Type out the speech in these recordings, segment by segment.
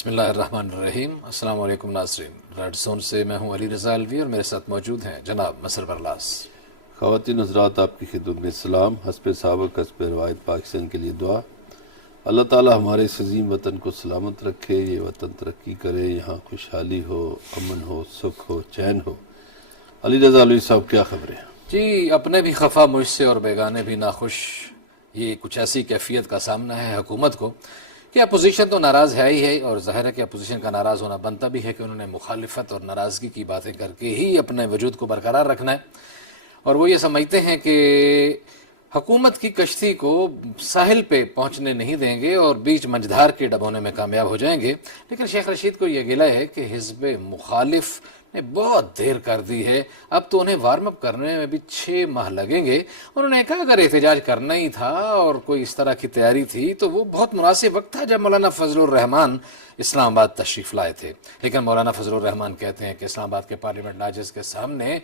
بسم اللہ الرحمن الرحیم۔ السلام علیکم ناظرین، ریڈ زون سے میں ہوں علی رضا الوی اور میرے ساتھ موجود ہیں جناب مسر برلاس۔ خواتین حضرات، آپ کی خدمت میں سلام۔ حسب سابق حسب روایت پاکستان کے لیے دعا۔ اللہ تعالی ہمارے اس عظیم وطن کو سلامت رکھے، یہ وطن ترقی کرے، یہاں خوشحالی ہو، امن ہو، سکھ ہو، چین ہو۔ علی رضا الوی صاحب، کیا خبریں؟ جی، اپنے بھی خفا مجھ سے اور بیگانے بھی ناخوش، یہ کچھ ایسی کیفیت کا سامنا ہے حکومت کو کہ اپوزیشن تو ناراض ہے ہی ہے، اور ظاہر ہے کہ اپوزیشن کا ناراض ہونا بنتا بھی ہے کہ انہوں نے مخالفت اور ناراضگی کی باتیں کر کے ہی اپنے وجود کو برقرار رکھنا ہے، اور وہ یہ سمجھتے ہیں کہ حکومت کی کشتی کو ساحل پہ پہنچنے نہیں دیں گے اور بیچ منجھدار کے ڈبونے میں کامیاب ہو جائیں گے۔ لیکن شیخ رشید کو یہ گلہ ہے کہ حزب مخالف نے بہت دیر کر دی ہے، اب تو انہیں وارم اپ کرنے میں بھی 6 ماہ لگیں گے۔ انہوں نے کہا اگر احتجاج کرنا ہی تھا اور کوئی اس طرح کی تیاری تھی تو وہ بہت مناسب وقت تھا جب مولانا فضل الرحمان اسلام آباد تشریف لائے تھے۔ لیکن مولانا فضل الرحمان کہتے ہیں کہ اسلام آباد کے پارلیمنٹ ناجز کے سامنے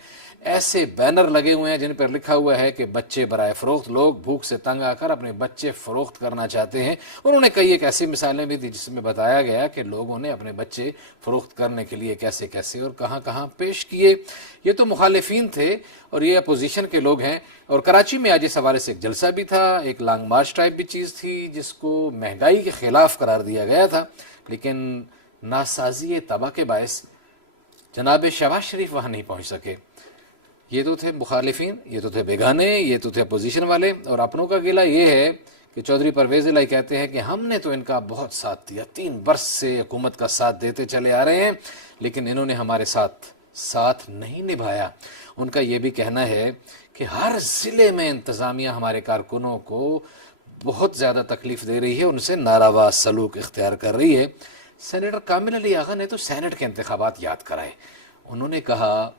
ایسے بینر لگے ہوئے ہیں جن پر لکھا ہوا ہے کہ بچے برائے فروخت، لوگ بھوک سے تنگ آ کر اپنے بچے فروخت کرنا چاہتے ہیں۔ انہوں نے کئی ایک ایسی مثالیں بھی دی جس میں بتایا گیا کہ لوگوں نے اپنے بچے فروخت کرنے کے لیے کیسے کیسے اور کہاں کہاں پیش کیے۔ یہ تو مخالفین تھے اور یہ اپوزیشن کے لوگ ہیں۔ اور کراچی میں آج اس حوالے سے ایک جلسہ بھی تھا، ایک لانگ مارچ ٹائپ بھی چیز تھی جس کو مہنگائی کے خلاف قرار دیا گیا تھا، لیکن ناسازی تباہ کے باعث جناب شہباز شریف وہاں نہیں پہنچ سکے۔ یہ تو تھے مخالفین، یہ تو تھے بیگانے، یہ تو تھے اپوزیشن والے، اور اپنوں کا گلہ یہ ہے کہ چودھری پرویز الہی کہتے ہیں کہ ہم نے تو ان کا بہت ساتھ دیا، 3 برس سے حکومت کا ساتھ دیتے چلے آ رہے ہیں، لیکن انہوں نے ہمارے ساتھ نہیں نبھایا۔ ان کا یہ بھی کہنا ہے کہ ہر ضلع میں انتظامیہ ہمارے کارکنوں کو بہت زیادہ تکلیف دے رہی ہے، ان سے ناروا سلوک اختیار کر رہی ہے۔ سینیٹر کامل علی آغا نے تو سینٹ کے انتخابات یاد کرائے۔ انہوں نے کہا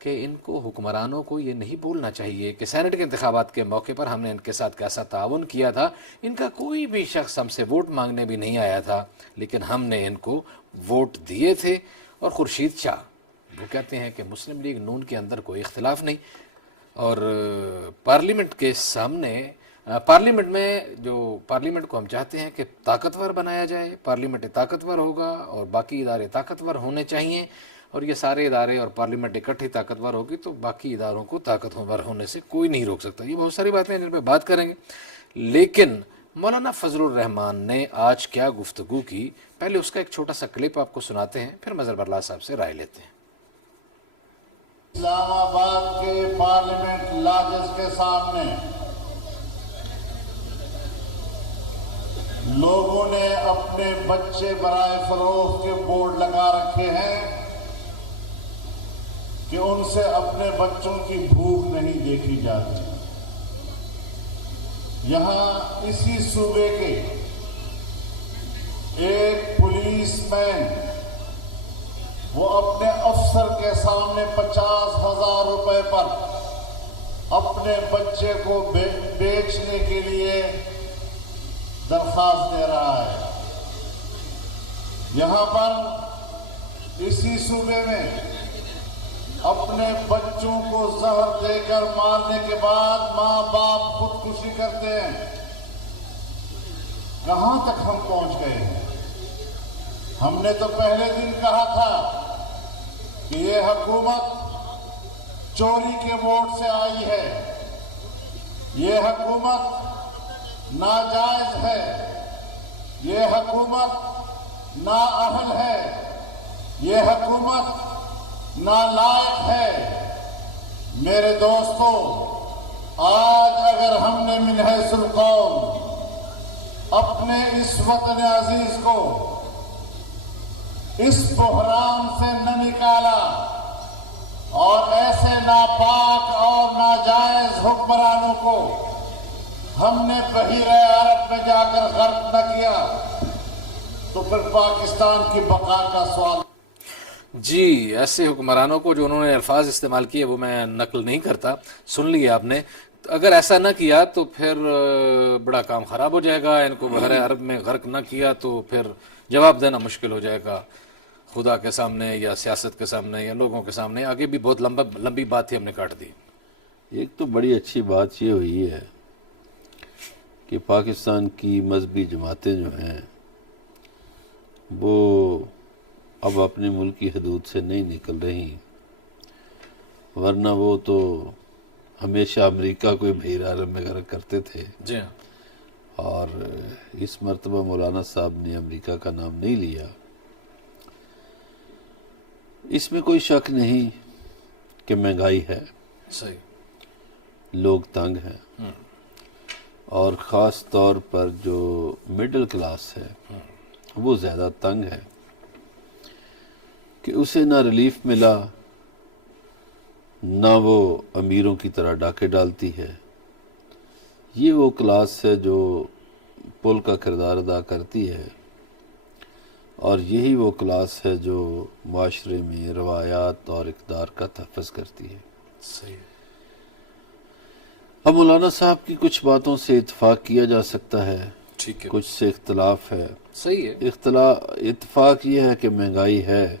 کہ ان کو حکمرانوں کو یہ نہیں بھولنا چاہیے کہ سینٹ کے انتخابات کے موقع پر ہم نے ان کے ساتھ کیسا تعاون کیا تھا۔ ان کا کوئی بھی شخص ہم سے ووٹ مانگنے بھی نہیں آیا تھا، لیکن ہم نے ان کو ووٹ دیے تھے۔ اور خورشید شاہ وہ کہتے ہیں کہ مسلم لیگ نون کے اندر کوئی اختلاف نہیں، اور پارلیمنٹ کے سامنے پارلیمنٹ میں جو پارلیمنٹ کو ہم چاہتے ہیں کہ طاقتور بنایا جائے، پارلیمنٹ طاقتور ہوگا اور باقی ادارے طاقتور ہونے چاہیے، اور یہ سارے ادارے اور پارلیمنٹ اکٹھی طاقتور ہوگی تو باقی اداروں کو طاقتور ہونے سے کوئی نہیں روک سکتا۔ یہ بہت ساری باتیں ہیں جن پہ بات کریں گے، لیکن مولانا فضل الرحمان نے آج کیا گفتگو کی، پہلے اس کا ایک چھوٹا سا کلپ آپ کو سناتے ہیں، پھر مظہر برلاس صاحب سے رائے لیتے ہیں۔ اسلام آباد کے پارلیمنٹ لاجز کے سامنے لوگوں نے اپنے بچے برائے فروخت کے بورڈ لگا رکھے ہیں کہ ان سے اپنے بچوں کی بھوک نہیں دیکھی جاتی۔ یہاں اسی صوبے کے ایک پولیس مین وہ اپنے افسر کے سامنے 50,000 روپے پر اپنے بچے کو بیچنے کے لیے درخواست دے رہا ہے۔ یہاں پر اسی صوبے میں اپنے بچوں کو زہر دے کر مارنے کے بعد ماں باپ خودکشی کرتے ہیں۔ کہاں تک ہم پہنچ گئے ہیں؟ ہم نے تو پہلے دن کہا تھا کہ یہ حکومت چوری کے ووٹ سے آئی ہے، یہ حکومت ناجائز ہے، یہ حکومت نااہل ہے، یہ حکومت نالائق ہے۔ میرے دوستو، آج اگر ہم نے من حیث القول اپنے اس وطن عزیز کو اس بحران سے نہ نکالا اور ایسے ناپاک اور ناجائز حکمرانوں کو ہم نے بحیرہ عرب میں جا کر غرق نہ کیا تو پھر پاکستان کی بقا کا سوال۔ جی، ایسے حکمرانوں کو جو انہوں نے الفاظ استعمال کیے وہ میں نقل نہیں کرتا، سن لیا آپ نے۔ اگر ایسا نہ کیا تو پھر بڑا کام خراب ہو جائے گا، ان کو بحر عرب میں غرق نہ کیا تو پھر جواب دینا مشکل ہو جائے گا خدا کے سامنے یا سیاست کے سامنے یا لوگوں کے سامنے۔ آگے بھی بہت لمبی بات تھی، ہم نے کاٹ دی۔ ایک تو بڑی اچھی بات یہ ہوئی ہے کہ پاکستان کی مذہبی جماعتیں جو ہیں وہ اب اپنے ملک کی حدود سے نہیں نکل رہی، ورنہ وہ تو ہمیشہ امریکہ کو بحیر عالم وغیرہ کرتے تھے، جی ہاں، اور اس مرتبہ مولانا صاحب نے امریکہ کا نام نہیں لیا۔ اس میں کوئی شک نہیں کہ مہنگائی ہے، صحیح، لوگ تنگ ہیں، اور خاص طور پر جو مڈل کلاس ہے وہ زیادہ تنگ ہے کہ اسے نہ ریلیف ملا، نہ وہ امیروں کی طرح ڈاکے ڈالتی ہے۔ یہ وہ کلاس ہے جو پل کا کردار ادا کرتی ہے، اور یہی وہ کلاس ہے جو معاشرے میں روایات اور اقدار کا تحفظ کرتی ہے۔ صحیح، اب مولانا صاحب کی کچھ باتوں سے اتفاق کیا جا سکتا ہے، ٹھیک ہے، کچھ سے اختلاف ہے۔ صحیح ہے، اتفاق یہ ہے کہ مہنگائی ہے،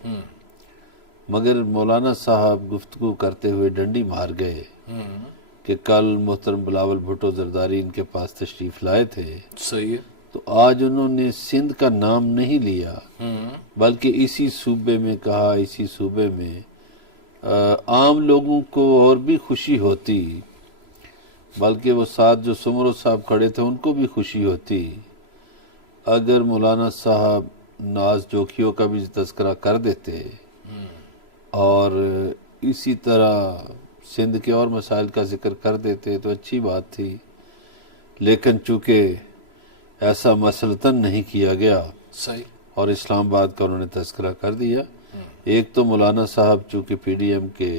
مگر مولانا صاحب گفتگو کرتے ہوئے ڈنڈی مار گئے کہ کل محترم بلاول بھٹو زرداری ان کے پاس تشریف لائے تھے، صحیح ہے، تو آج انہوں نے سندھ کا نام نہیں لیا، بلکہ اسی صوبے میں کہا، اسی صوبے میں عام لوگوں کو اور بھی خوشی ہوتی، بلکہ وہ ساتھ جو سمرو صاحب کھڑے تھے ان کو بھی خوشی ہوتی اگر مولانا صاحب ناز جوکھیوں کا بھی تذکرہ کر دیتے اور اسی طرح سندھ کے اور مسائل کا ذکر کر دیتے تو اچھی بات تھی، لیکن چونکہ ایسا مسلطن نہیں کیا گیا صحیح، اور اسلام آباد کا انہوں نے تذکرہ کر دیا۔ ایک تو مولانا صاحب چونکہ پی ڈی ایم کے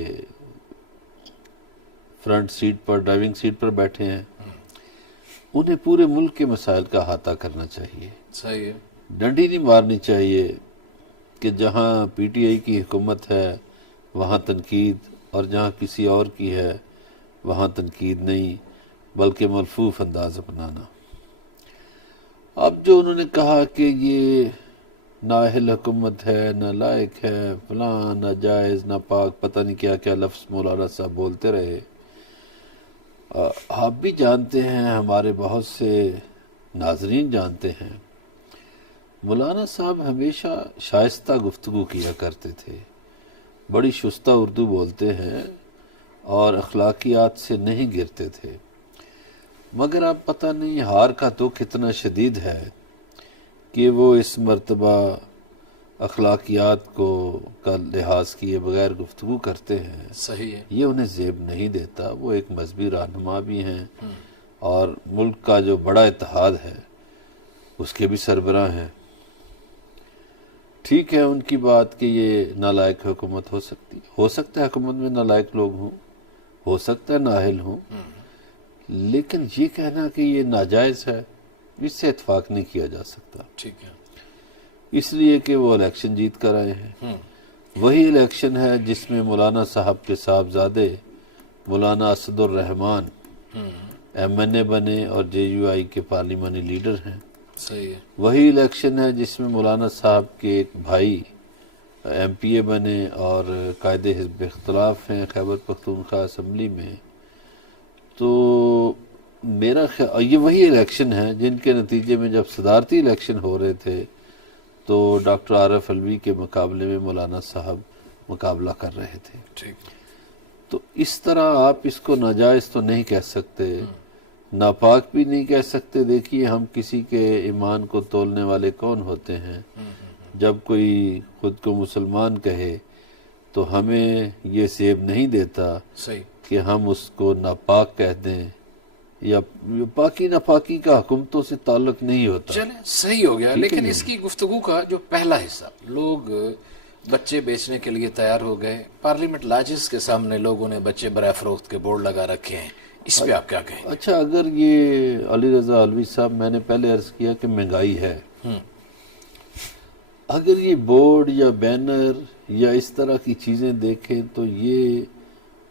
فرنٹ سیٹ پر، ڈرائیونگ سیٹ پر بیٹھے ہیں، انہیں پورے ملک کے مسائل کا احاطہ کرنا چاہیے، صحیح ہے، ڈنڈی نہیں مارنی چاہیے کہ جہاں پی ٹی آئی کی حکومت ہے وہاں تنقید، اور جہاں کسی اور کی ہے وہاں تنقید نہیں، بلکہ ملفوف انداز اپنانا۔ اب جو انہوں نے کہا کہ یہ نااہل حکومت ہے، نالائق ہے، فلاں، ناجائز، ناپاک، پتہ نہیں کیا کیا لفظ مولانا صاحب بولتے رہے۔ آپ بھی جانتے ہیں، ہمارے بہت سے ناظرین جانتے ہیں، مولانا صاحب ہمیشہ شائستہ گفتگو کیا کرتے تھے، بڑی شستہ اردو بولتے ہیں اور اخلاقیات سے نہیں گرتے تھے، مگر اب پتہ نہیں ہار کا دکھ اتنا شدید ہے کہ وہ اس مرتبہ اخلاقیات کو کا لحاظ کیے بغیر گفتگو کرتے ہیں۔ صحیح ہے، یہ انہیں زیب نہیں دیتا، وہ ایک مذہبی رہنما بھی ہیں اور ملک کا جو بڑا اتحاد ہے اس کے بھی سربراہ ہیں۔ ٹھیک ہے ان کی بات کہ یہ نالائق حکومت ہو سکتی، ہو سکتا ہے حکومت میں نالائق لوگ ہوں، ہو سکتا ہے نااہل ہوں، لیکن یہ کہنا کہ یہ ناجائز ہے اس سے اتفاق نہیں کیا جا سکتا، ٹھیک ہے، اس لیے کہ وہ الیکشن جیت کر آئے ہیں۔ وہی الیکشن ہے جس میں مولانا صاحب کے صاحبزادے مولانا اسد الرحمان ایم این اے بنے اور جے یو آئی کے پارلیمانی لیڈر ہیں۔ صحیح ہے، وہی الیکشن ہے جس میں مولانا صاحب کے ایک بھائی ایم پی اے بنے اور قائد حزب اختلاف ہیں خیبر پختونخوا اسمبلی میں۔ تو میرا خیال یہ وہی الیکشن ہے جن کے نتیجے میں جب صدارتی الیکشن ہو رہے تھے تو ڈاکٹر عارف علوی کے مقابلے میں مولانا صاحب مقابلہ کر رہے تھے۔ ٹھیک، تو اس طرح آپ اس کو ناجائز تو نہیں کہہ سکتے، ناپاک بھی نہیں کہہ سکتے۔ دیکھیے ہم کسی کے ایمان کو تولنے والے کون ہوتے ہیں؟ جب کوئی خود کو مسلمان کہے تو ہمیں یہ سیب نہیں دیتا صحیح، کہ ہم اس کو ناپاک کہہ دیں، یا پاکی ناپاکی کا حکومتوں سے تعلق نہیں ہوتا۔ چلیں صحیح ہو گیا، لیکن اس کی گفتگو کا جو پہلا حصہ، لوگ بچے بیچنے کے لیے تیار ہو گئے، پارلیمنٹ لاجز کے سامنے لوگوں نے بچے برائے فروخت کے بورڈ لگا رکھے ہیں، اس پہ آپ کیا کہیں گے؟ اچھا، اگر یہ علی رضا علوی صاحب، میں نے پہلے عرض کیا کہ مہنگائی ہے، اگر یہ بورڈ یا بینر یا اس طرح کی چیزیں دیکھیں تو یہ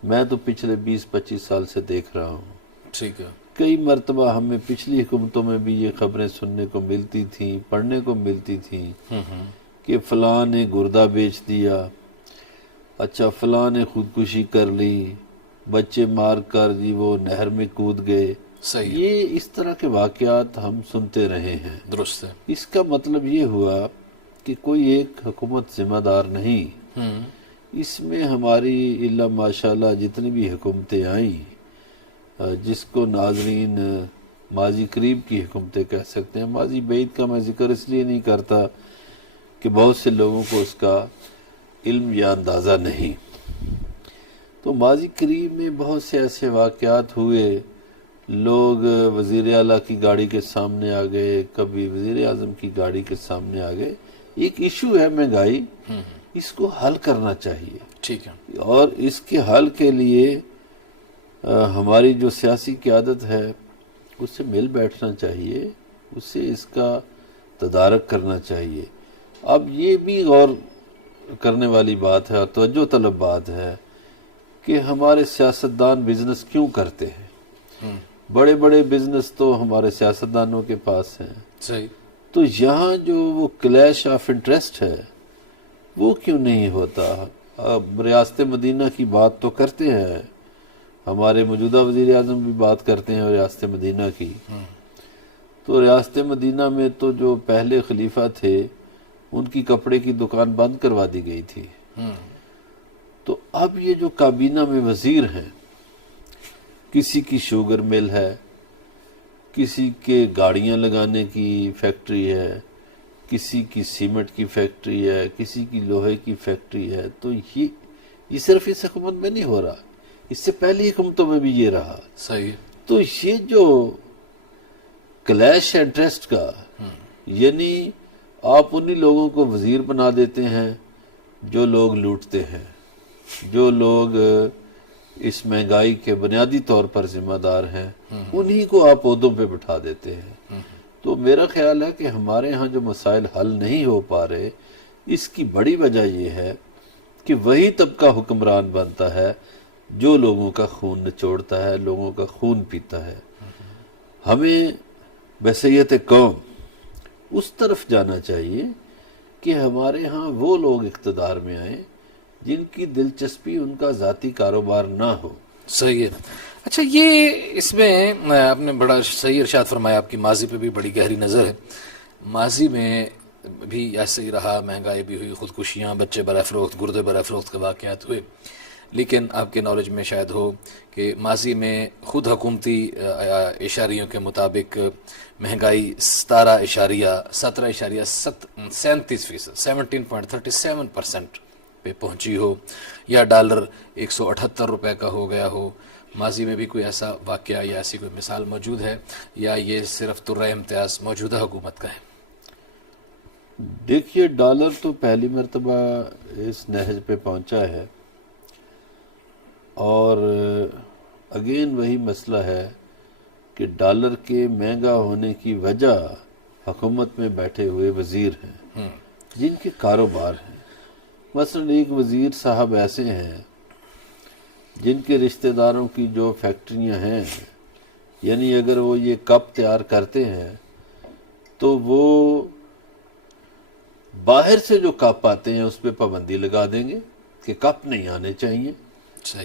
میں تو پچھلے 20-25 سال سے دیکھ رہا ہوں۔ ٹھیک ہے، کئی مرتبہ ہمیں پچھلی حکومتوں میں بھی یہ خبریں سننے کو ملتی تھیں، پڑھنے کو ملتی تھیں کہ فلاں نے گردہ بیچ دیا، اچھا فلاں نے خودکشی کر لی، بچے مار کر جی وہ نہر میں کود گئے۔ صحیح، یہ اس طرح کے واقعات ہم سنتے رہے ہیں۔ درست ہے، اس کا مطلب یہ ہوا کہ کوئی ایک حکومت ذمہ دار نہیں، اس میں ہماری الا ماشاءاللہ جتنی بھی حکومتیں آئیں، جس کو ناظرین ماضی قریب کی حکومتیں کہہ سکتے ہیں، ماضی بعید کا میں ذکر اس لیے نہیں کرتا کہ بہت سے لوگوں کو اس کا علم یا اندازہ نہیں، تو ماضی قریب میں بہت سے ایسے واقعات ہوئے، لوگ وزیر اعلیٰ کی گاڑی کے سامنے آ گئے، کبھی وزیر اعظم کی گاڑی کے سامنے آ گئے۔ ایک ایشو ہے مہنگائی، اس کو حل کرنا چاہیے، ٹھیک ہے، اور اس کے حل کے لیے ہماری جو سیاسی قیادت ہے اس سے مل بیٹھنا چاہیے، اس سے اس کا تدارک کرنا چاہیے۔ اب یہ بھی غور کرنے والی بات ہے اور توجہ طلب بات ہے کہ ہمارے سیاستدان بزنس کیوں کرتے ہیں؟ بڑے بڑے بزنس تو ہمارے سیاستدانوں کے پاس ہیں، صحیح، تو یہاں جو وہ کلیش آف انٹرسٹ ہے وہ کیوں نہیں ہوتا؟ اب ریاست مدینہ کی بات تو کرتے ہیں، ہمارے موجودہ وزیر اعظم بھی بات کرتے ہیں ریاست مدینہ کی، تو ریاست مدینہ میں تو جو پہلے خلیفہ تھے ان کی کپڑے کی دکان بند کروا دی گئی تھی، تو اب یہ جو کابینہ میں وزیر ہیں، کسی کی شوگر مل ہے، کسی کے گاڑیاں لگانے کی فیکٹری ہے، کسی کی سیمنٹ کی فیکٹری ہے، کسی کی لوہے کی فیکٹری ہے، تو یہ صرف اس حکومت میں نہیں ہو رہا، اس سے پہلی حکومتوں میں بھی یہ رہا۔ صحیح، تو یہ جو کلیش انٹرسٹ کا، یعنی آپ انہی لوگوں کو وزیر بنا دیتے ہیں جو لوگ لوٹتے ہیں، جو لوگ اس مہنگائی کے بنیادی طور پر ذمہ دار ہیں، انہی کو آپ عہدوں پہ بٹھا دیتے ہیں۔ تو میرا خیال ہے کہ ہمارے ہاں جو مسائل حل نہیں ہو پا رہے، اس کی بڑی وجہ یہ ہے کہ وہی طبقہ حکمران بنتا ہے جو لوگوں کا خون نچوڑتا ہے، لوگوں کا خون پیتا ہے۔ ہمیں بحیثیت قوم اس طرف جانا چاہیے کہ ہمارے ہاں وہ لوگ اقتدار میں آئیں جن کی دلچسپی ان کا ذاتی کاروبار نہ ہو۔ صحیح ہے۔ اچھا، یہ اس میں آپ نے بڑا صحیح ارشاد فرمایا، آپ کی ماضی پہ بھی بڑی گہری نظر ہے۔ ماضی میں بھی ایسے ہی رہا، مہنگائی بھی ہوئی، خودکشیاں، بچے برائے فروخت، گردے برائے فروخت کے واقعات ہوئے، لیکن آپ کے نالج میں شاید ہو کہ ماضی میں خود حکومتی اشاریوں کے مطابق مہنگائی 17.37% 17.37% پہ پہنچی ہو، یا ڈالر 178 روپے کا ہو گیا ہو۔ ماضی میں بھی کوئی ایسا واقعہ یا ایسی کوئی مثال موجود ہے، یا یہ صرف طرح امتیاز موجودہ حکومت کا ہے؟ دیکھیے، ڈالر تو پہلی مرتبہ اس نہج پہ پہنچا ہے، اور اگین وہی مسئلہ ہے کہ ڈالر کے مہنگا ہونے کی وجہ حکومت میں بیٹھے ہوئے وزیر ہیں جن کے کاروبار ہیں۔ مثلا ایک وزیر صاحب ایسے ہیں جن کے رشتہ داروں کی جو فیکٹریاں ہیں، یعنی اگر وہ یہ کپ تیار کرتے ہیں تو وہ باہر سے جو کپ آتے ہیں اس پہ پابندی لگا دیں گے کہ کپ نہیں آنے چاہیے،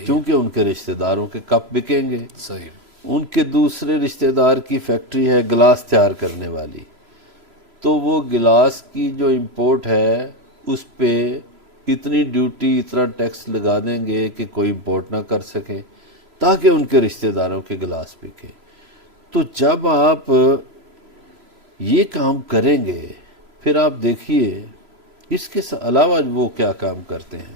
چونکہ ان کے رشتہ داروں کے کپ بکیں گے۔ صحیح۔ ان کے دوسرے رشتہ دار کی فیکٹری ہے گلاس تیار کرنے والی، تو وہ گلاس کی جو امپورٹ ہے اس پہ اتنی ڈیوٹی، اتنا ٹیکس لگا دیں گے کہ کوئی امپورٹ نہ کر سکے، تاکہ ان کے رشتہ داروں کے گلاس بکے۔ تو جب آپ یہ کام کریں گے، پھر آپ دیکھیے اس کے علاوہ وہ کیا کام کرتے ہیں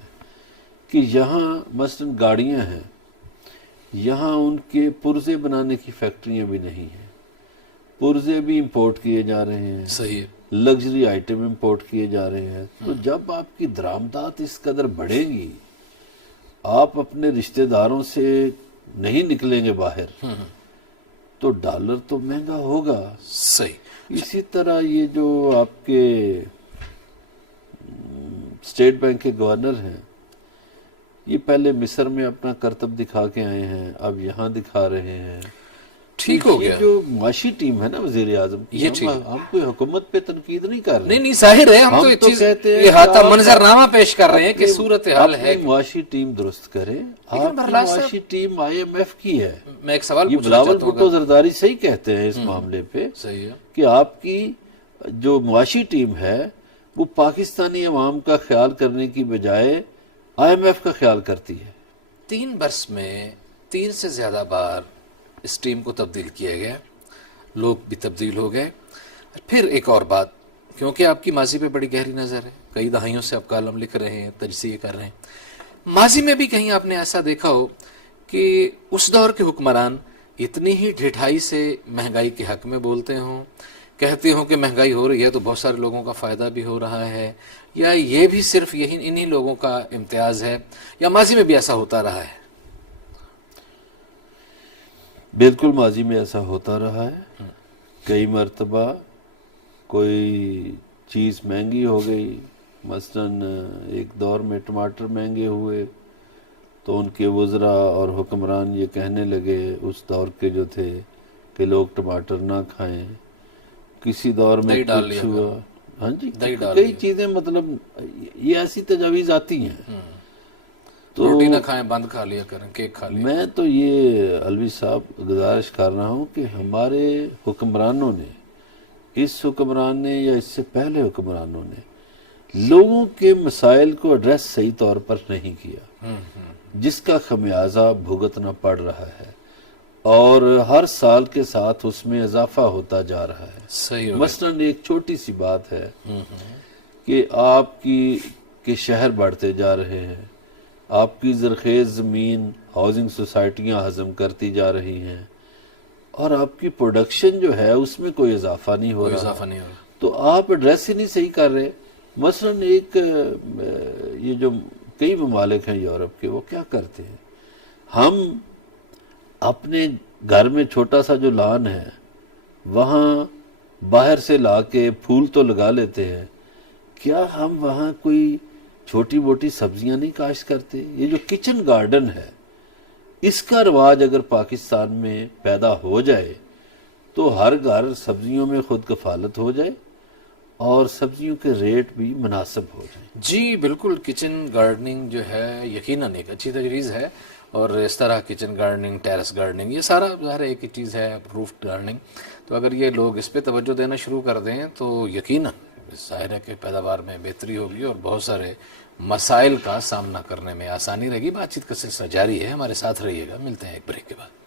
کہ یہاں مثلا گاڑیاں ہیں، یہاں ان کے پرزے بنانے کی فیکٹریاں بھی نہیں ہیں، پرزے بھی امپورٹ کیے جا رہے ہیں، صحیح، لگژری آئٹم امپورٹ کیے جا رہے ہیں۔ تو جب آپ کی درآمدات اس قدر بڑھے گی، آپ اپنے رشتہ داروں سے نہیں نکلیں گے باہر، تو ڈالر تو مہنگا ہوگا۔ صحیح۔ اسی طرح یہ جو آپ کے اسٹیٹ بینک کے گورنر ہیں، یہ پہلے مصر میں اپنا کرتب دکھا کے آئے ہیں، اب یہاں دکھا رہے ہیں۔ ٹھیک ہو گیا۔ یہ جو معاشی ٹیم ہے نا وزیر اعظم کی، ہم کوئی حکومت پہ تنقید نہیں کر رہے، نہیں ظاہر ہے، ہم تو یہ چیز احاطہ منظرنامہ پیش کر رہے ہیں کہ صورتحال ہے۔ معاشی ٹیم درست کرے۔ آپ کی معاشی ٹیم IMF کی ہے۔ میں ایک سوال یہ پوچھنا بلاول چاہتا ہوں، بھٹو زرداری صحیح کہتے ہیں اس معاملے پہ صحیح ہے کہ آپ کی جو معاشی ٹیم ہے وہ پاکستانی عوام کا خیال کرنے کی بجائے IMF کا خیال کرتی ہے۔ 3 برس میں 3 سے زیادہ بار اس ٹیم کو تبدیل کیا گیا، لوگ بھی تبدیل ہو گئے۔ پھر ایک اور بات، کیونکہ آپ کی ماضی پہ بڑی گہری نظر ہے، کئی دہائیوں سے آپ کالم لکھ رہے ہیں، تجزیے کر رہے ہیں، ماضی میں بھی کہیں آپ نے ایسا دیکھا ہو کہ اس دور کے حکمران اتنی ہی ڈھٹائی سے مہنگائی کے حق میں بولتے ہوں، کہتے ہوں کہ مہنگائی ہو رہی ہے تو بہت سارے لوگوں کا فائدہ بھی ہو رہا ہے، یا یہ بھی صرف انہی لوگوں کا امتیاز ہے، یا ماضی میں بھی ایسا ہوتا رہا ہے؟ بالکل ماضی میں ایسا ہوتا رہا ہے۔ کئی مرتبہ کوئی چیز مہنگی ہو گئی، مثلاً ایک دور میں ٹماٹر مہنگے ہوئے تو ان کے وزراء اور حکمران یہ کہنے لگے اس دور کے جو تھے کہ لوگ ٹماٹر نہ کھائیں۔ کسی دور میں دہی ڈال کچھ لیا ہوا، ہاں جی، دہی ڈال کئی لیا۔ چیزیں، مطلب یہ ایسی تجاویز آتی ہیں۔ تو روٹی نہ کھائیں، بند کھا لیا کریں، کیک کھا لیا۔ میں تو یہ الوی صاحب گزارش کر رہا ہوں کہ ہمارے حکمرانوں نے، اس حکمران نے یا اس سے پہلے حکمرانوں نے، لوگوں کے مسائل کو ایڈریس صحیح طور پر نہیں کیا، جس کا خمیازہ بھگتنا پڑ رہا ہے، اور ہر سال کے ساتھ اس میں اضافہ ہوتا جا رہا ہے۔ صحیح ہو مثلاً ایک چھوٹی سی بات ہے کہ آپ کے شہر بڑھتے جا رہے ہیں، آپ کی زرخیز زمین ہاؤسنگ سوسائٹیاں ہضم کرتی جا رہی ہیں، اور آپ کی پروڈکشن جو ہے اس میں کوئی اضافہ نہیں ہو کوئی رہا، اضافہ نہیں ہو رہا۔ تو آپ ایڈریس ہی نہیں صحیح کر رہے۔ مثلاً ایک یہ جو کئی ممالک ہیں یورپ کے، وہ کیا کرتے ہیں، ہم اپنے گھر میں چھوٹا سا جو لان ہے وہاں باہر سے لا کے پھول تو لگا لیتے ہیں، کیا ہم وہاں کوئی چھوٹی موٹی سبزیاں نہیں کاشت کرتے؟ یہ جو کچن گارڈن ہے، اس کا رواج اگر پاکستان میں پیدا ہو جائے تو ہر گھر سبزیوں میں خود کفالت ہو جائے اور سبزیوں کے ریٹ بھی مناسب ہو جائیں۔ جی بالکل، کچن گارڈننگ جو ہے یقیناً ایک اچھی تجویز ہے، اور اس طرح کچن گارڈننگ، ٹیرس گارڈننگ، یہ سارا ظاہر ایک ہی چیز ہے، روف گارڈننگ۔ تو اگر یہ لوگ اس پہ توجہ دینا شروع کر دیں تو یقیناً ظاہر ہے کہ پیداوار میں بہتری ہوگی اور بہت سارے مسائل کا سامنا کرنے میں آسانی رہے گی۔ بات چیت کا سلسلہ جاری ہے، ہمارے ساتھ رہیے گا، ملتے ہیں ایک بریک کے بعد۔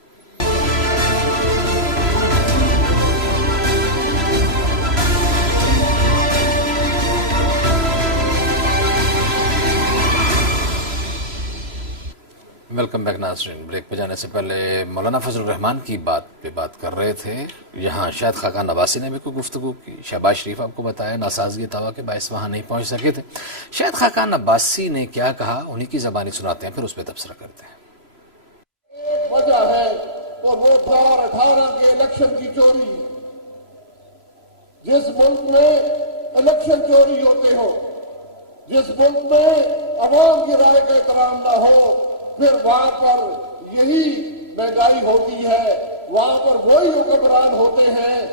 ویلکم بیک ناظرین۔ بریک پہ جانے سے پہلے مولانا فضل الرحمان کی بات پہ بات کر رہے تھے، یہاں شاہد خاقان عباسی نے بھی کوئی گفتگو کی، شہباز شریف آپ کو بتایا ناسازگی توا کے باعث وہاں نہیں پہنچ سکے تھے۔ شاہد خاقان عباسی نے کیا کہا، انہی کی زبانی سناتے ہیں، پھر اس پہ تبصرہ کرتے ہیں۔ ایک وجہ ہے اور وہ 2018 کے الیکشن کی چوری۔ جس ملک میں الیکشن چوری ہوتے ہو، جس ملک میں عوام کی رائے کا احترام نہ ہو، پھر وہاں پر یہی مہنگائی ہوتی ہے، وہاں پر وہی حکمران ہوتے ہیں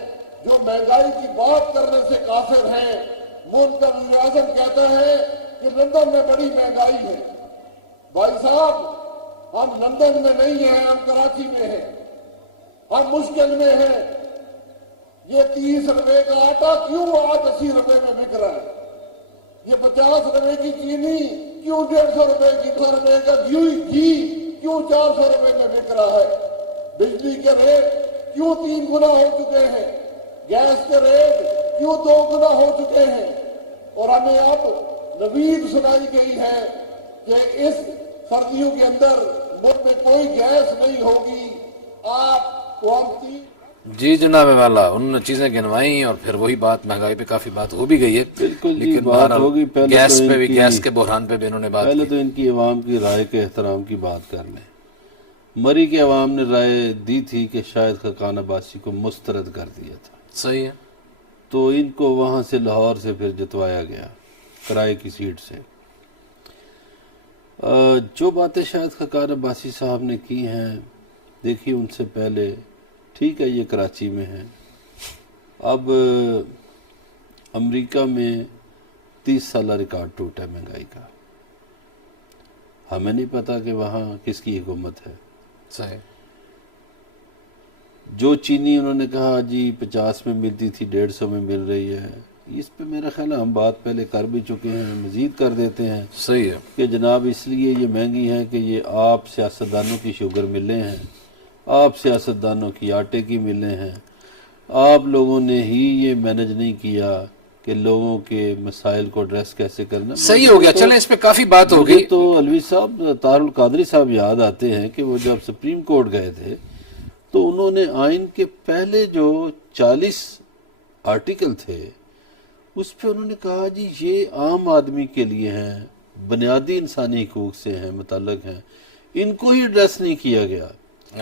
جو مہنگائی کی بات کرنے سے کافر ہیں۔ ملک کا وزیر اعظم کہتا ہے کہ لندن میں بڑی مہنگائی ہے۔ بھائی صاحب، ہم لندن میں نہیں ہیں، ہم کراچی میں ہیں، ہم مشکل میں ہیں۔ یہ 30 روپے کا آٹا کیوں آج 80 روپے میں بک رہا ہے؟ یہ 50 روپے کی چینی کیوں 150 روپے کی، 100 روپے کا گھی کیوں 400 روپے میں بک رہا ہے؟ بجلی کے ریٹ کیوں 3 گنا ہو چکے ہیں؟ گیس کے ریٹ کیوں 2 گنا ہو چکے ہیں؟ اور ہمیں اب نوید سنائی گئی ہے کہ اس سردیوں کے اندر ملک میں کوئی گیس نہیں ہوگی۔ آپ کو ہم جی جناب والا، انہوں نے چیزیں گنوائیں اور پھر وہی بات، مہنگائی پہ کافی بات ہو بھی گئی ہے، بالکل جی، لیکن بات ہوگی۔ پہلے گیس تو پہ ان بھی، کی، گیس کے بحران پہ بھی انہوں نے بات پہلے کی۔ تو ان کی عوام کی رائے کے احترام کی بات کر لیں۔ مری کی عوام نے رائے دی تھی کہ شاہد خاقان عباسی کو مسترد کر دیا تھا، صحیح ہے۔ تو ان کو وہاں سے لاہور سے پھر جتوایا گیا کرائے کی سیٹ سے۔ جو باتیں شاہد خاقان عباسی صاحب نے کی ہیں، دیکھیے ان سے پہلے ٹھیک ہے یہ کراچی میں ہیں، اب امریکہ میں 30 سالہ ریکارڈ ٹوٹا ہے مہنگائی کا۔ ہمیں نہیں پتا کہ وہاں کس کی حکومت ہے۔ صحیح۔ جو چینی انہوں نے کہا جی 50 میں ملتی تھی 150 میں مل رہی ہے، اس پہ میرا خیال ہے ہم بات پہلے کر بھی چکے ہیں، مزید کر دیتے ہیں صحیح ہے. کہ جناب اس لیے یہ مہنگی ہیں کہ یہ آپ سیاستدانوں کی شوگر ملیں ہیں، آپ سیاستدانوں کی آٹے کی ملیں ہیں، آپ لوگوں نے ہی یہ مینج نہیں کیا کہ لوگوں کے مسائل کو ایڈریس کیسے کرنا. صحیح ہو گیا. چلیں اس پہ کافی بات ہو مجھے گئی. تو علوی صاحب طاہر القادری صاحب یاد آتے ہیں کہ وہ جب سپریم کورٹ گئے تھے تو انہوں نے آئین کے پہلے جو 40 آرٹیکل تھے اس پہ انہوں نے کہا جی یہ عام آدمی کے لیے ہیں، بنیادی انسانی حقوق سے ہیں، متعلق ہیں، ان کو ہی ایڈریس نہیں کیا گیا.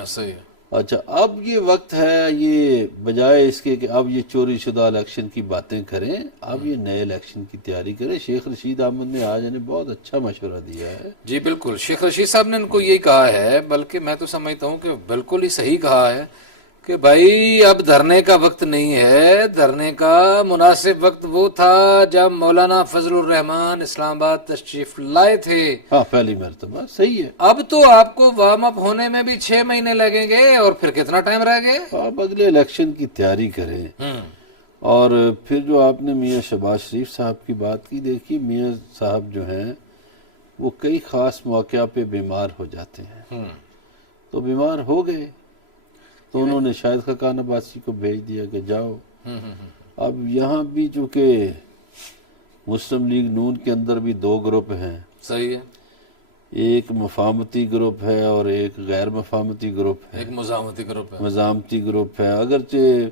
صحیح ہے. اچھا اب یہ وقت ہے، یہ بجائے اس کے کہ اب یہ چوری شدہ الیکشن کی باتیں کریں، اب یہ نئے الیکشن کی تیاری کریں. شیخ رشید احمد نے آج انہیں بہت اچھا مشورہ دیا ہے. جی بالکل، شیخ رشید صاحب نے ان کو یہی کہا ہے، بلکہ میں تو سمجھتا ہوں کہ بالکل ہی صحیح کہا ہے کہ بھائی اب دھرنے کا وقت نہیں ہے. دھرنے کا مناسب وقت وہ تھا جب مولانا فضل الرحمان اسلام آباد تشریف لائے تھے. ہاں پہلی مرتبہ صحیح ہے. اب تو آپ کو وارم اپ ہونے میں بھی 6 مہینے لگیں گے اور پھر کتنا ٹائم رہ گئے. آپ اگلے الیکشن کی تیاری کریں. اور پھر جو آپ نے میاں شہباز شریف صاحب کی بات کی، دیکھیے میاں صاحب جو ہیں وہ کئی خاص مواقع پہ بیمار ہو جاتے ہیں، تو بیمار ہو گئے تو انہوں نے شاہد خاقان عباسی کو بھیج دیا کہ جاؤ. اب یہاں بھی چونکہ مسلم لیگ نون کے اندر بھی 2 گروپ ہیں. صحیح ہے. ایک مفاہمتی گروپ ہے اور ایک غیر مفاہمتی گروپ ہے. ایک مزاحمتی گروپ ہے. مزاحمتی گروپ ہے. اگرچہ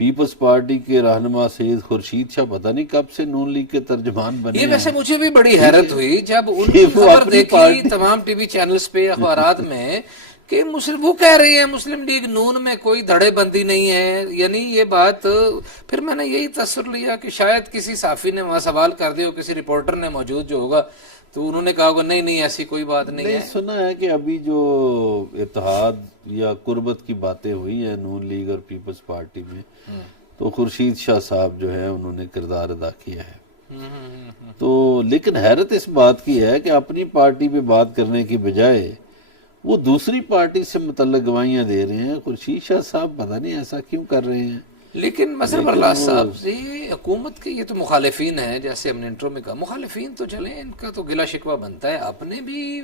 پیپلز پارٹی کے رہنما سید خورشید شاہ پتہ نہیں کب سے نون لیگ کے ترجمان بنے یہ ہیں. ویسے مجھے بھی بڑی حیرت ہوئی جب ان کی خبر دیکھی تمام ٹی وی چینلز پہ، اخبارات میں، کہ وہ کہہ رہے ہیں مسلم لیگ نون میں کوئی دھڑے بندی نہیں ہے. یعنی یہ بات پھر میں نے یہی تصور لیا کہ شاید کسی صحافی نے وہاں سوال کر دیا، کسی رپورٹر نے موجود جو ہوگا، تو انہوں نے کہا ہوگا نہیں ایسی کوئی بات نہیں ہے. سنا ہے کہ ابھی جو اتحاد یا قربت کی باتیں ہوئی ہیں نون لیگ اور پیپلز پارٹی میں، تو خورشید شاہ صاحب جو ہے انہوں نے کردار ادا کیا ہے. تو لیکن حیرت اس بات کی ہے کہ اپنی پارٹی پہ بات کرنے کی بجائے وہ دوسری پارٹی سے متعلق گواہیاں دے رہے ہیں. خورشید شاہ صاحب پتہ نہیں ایسا کیوں کر رہے ہیں. لیکن مظہر اللہ صاحب یہ حکومت کے یہ تو مخالفین ہیں، جیسے ہم نے انٹرو میں کہا، مخالفین تو چلیں ان کا تو گلا شکوہ بنتا ہے، اپنے بھی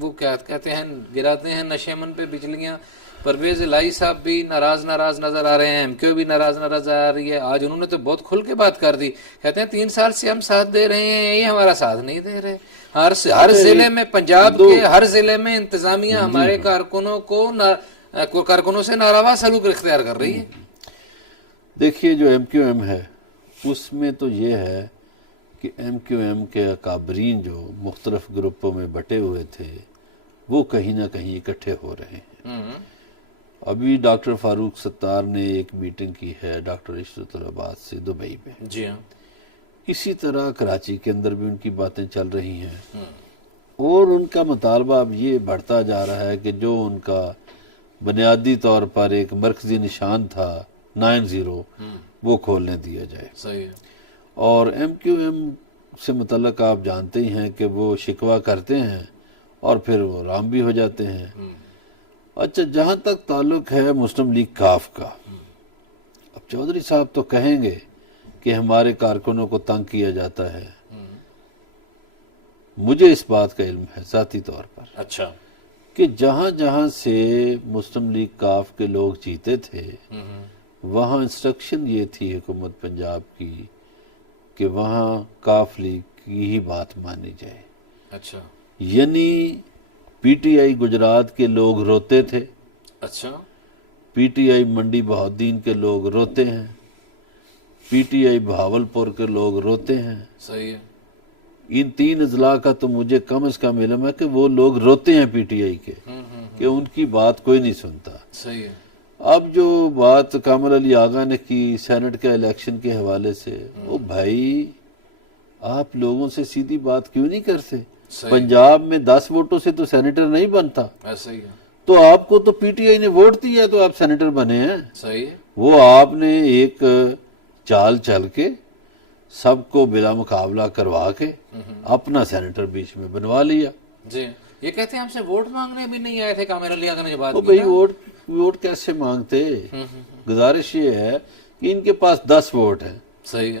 وہ کیا کہتے ہیں گراتے ہیں نشے من پہ بجلیاں. پرویز الہی صاحب بھی ناراض نظر آ رہے ہیں، ایم کیو بھی ناراض نظر آ رہی ہے. آج انہوں نے تو بہت کھل کے بات کر دی، کہتے ہیں 3 سال سے ہم ساتھ دے رہے ہیں، یہ ہمارا ساتھ نہیں دے رہے. ہر ضلع میں، پنجاب کے ہر ضلع میں انتظامیہ ہمارے کارکنوں سے ناروا سلوک اختیار کر رہی ہے. دیکھیے جو ایم کیو ایم ہے اس میں تو یہ ہے کہ ایم کیو ایم کے اکابرین جو مختلف گروپوں میں بٹے ہوئے تھے وہ کہیں نہ کہیں اکٹھے ہو رہے ہیں. ابھی ڈاکٹر فاروق ستار نے ایک میٹنگ کی ہے ڈاکٹر عشرت العباد سے دبئی میں. جی ہاں. اسی طرح کراچی کے اندر بھی ان کی باتیں چل رہی ہیں اور ان کا مطالبہ اب یہ بڑھتا جا رہا ہے کہ جو ان کا بنیادی طور پر ایک مرکزی نشان تھا 90 وہ کھولنے دیا جائے. صحیح ہے. اور ایم کیو ایم سے متعلق آپ جانتے ہی ہیں کہ وہ شکوہ کرتے ہیں اور پھر وہ رام بھی ہو جاتے ہیں. اچھا جہاں تک تعلق ہے مسلم لیگ کاف کا، اب چودھری صاحب تو کہیں گے کہ ہمارے کارکنوں کو تنگ کیا جاتا ہے. مجھے اس بات کا علم ہے ذاتی طور پر، اچھا، کہ جہاں جہاں سے مسلم لیگ کاف کے لوگ جیتے تھے وہاں انسٹرکشن یہ تھی حکومت پنجاب کی کہ وہاں کاف لیگ کی ہی بات مانی جائے. اچھا. یعنی پی ٹی آئی گجرات کے لوگ روتے تھے، اچھا، پی ٹی آئی منڈی بہاؤالدین کے لوگ روتے ہیں، پی ٹی آئی بہاولپور کے لوگ روتے ہیں. صحیح ہے. ان 3 اضلاع کا تو مجھے کم از کم علم ہے کہ وہ لوگ روتے ہیں پی ٹی آئی کے، کہ ان کی بات کوئی نہیں سنتا. صحیح ہے. اب جو بات کامل علی آغا نے کی سینٹ کے الیکشن کے حوالے سے، او بھائی آپ لوگوں سے سیدھی بات کیوں نہیں کرتے؟ پنجاب میں 10 ووٹوں سے تو سینیٹر نہیں بنتا، ایسا ہی ہے. تو آپ کو تو پی ٹی آئی نے ووٹ دیا تو آپ سینیٹر بنے ہیں. صحیح ہے. وہ آپ نے ایک چال چل کے سب کو بلا مقابلہ کروا کے اپنا سینیٹر بیچ میں بنوا لیا. جی یہ کہتے ہیں ہم سے ووٹ مانگنے بھی نہیں آئے تھے کامل علی آغا نے جو بات وہ کی بھائی نا. ووٹ کیسے مانگتے؟ گزارش یہ ہے کہ ان کے پاس 10 ووٹ ہیں صحیح ہے.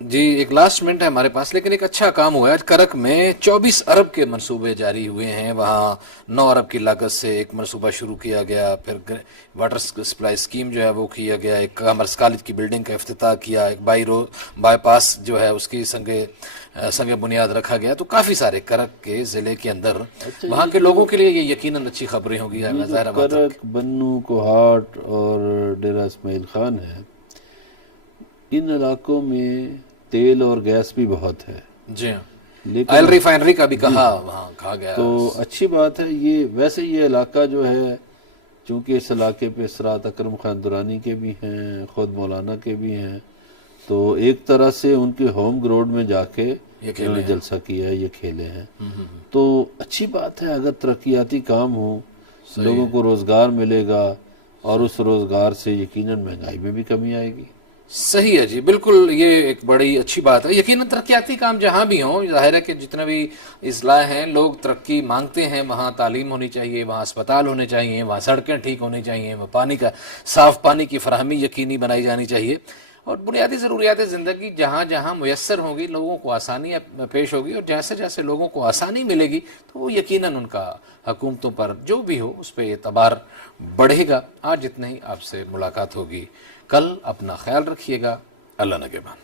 جی ایک لاسٹ منٹ ہے ہمارے پاس، لیکن ایک اچھا کام ہوا ہے آج کرک میں 24 ارب کے منصوبے جاری ہوئے ہیں، وہاں 9 ارب کی لاگت سے ایک منصوبہ شروع کیا گیا، پھر واٹر سپلائی اسکیم جو ہے وہ کیا گیا، ایک کامرس کالج کی بلڈنگ کا افتتاح کیا، ایک بائی پاس جو ہے اس کی سنگ بنیاد رکھا گیا، تو کافی سارے کرک کے ضلع کے اندر وہاں کے لوگوں کے لیے یہ یقیناً اچھی خبریں ہوں گی۔ ظاہر بات ہے کرک، بنو، کوہاٹ اور ڈیرہ اسماعیل خان ہے، ان علاقوں میں تیل اور گیس بھی بہت ہے، جی ہاں، لیکن آئل ریفائنری کا بھی کہا گیا، تو اچھی بات ہے۔ یہ ویسے یہ علاقہ جو ہے، چونکہ اس علاقے پہ اسرات اکرم خان درانی کے بھی ہیں، خود مولانا کے بھی ہیں، تو ایک طرح سے ان کے ہوم گراؤنڈ میں جا کے انہوں نے جلسہ کیا ہے، یہ کھیلے ہیں، تو اچھی بات ہے۔ اگر ترقیاتی کام ہو، لوگوں کو روزگار ملے گا، اور اس روزگار سے یقیناً مہنگائی میں بھی کمی آئے گی۔ صحیح ہے جی، بالکل، یہ ایک بڑی اچھی بات ہے۔ یقیناً ترقیاتی کام جہاں بھی ہوں، ظاہر ہے کہ جتنے بھی اضلاع ہیں لوگ ترقی مانگتے ہیں، وہاں تعلیم ہونی چاہیے، وہاں اسپتال ہونے چاہیے، وہاں سڑکیں ٹھیک ہونی چاہیے، وہاں صاف پانی کی فراہمی یقینی بنائی جانی چاہیے، اور بنیادی ضروریات زندگی جہاں جہاں میسر ہوں گی لوگوں کو آسانی پیش ہوگی، اور جیسے جیسے لوگوں کو آسانی ملے گی تو وہ یقیناً ان کا حکومتوں پر جو بھی ہو اس پہ اعتبار بڑھے گا۔ آج اتنا ہی، آپ سے ملاقات ہوگی کل، اپنا خیال رکھیے گا، اللہ نگہبان۔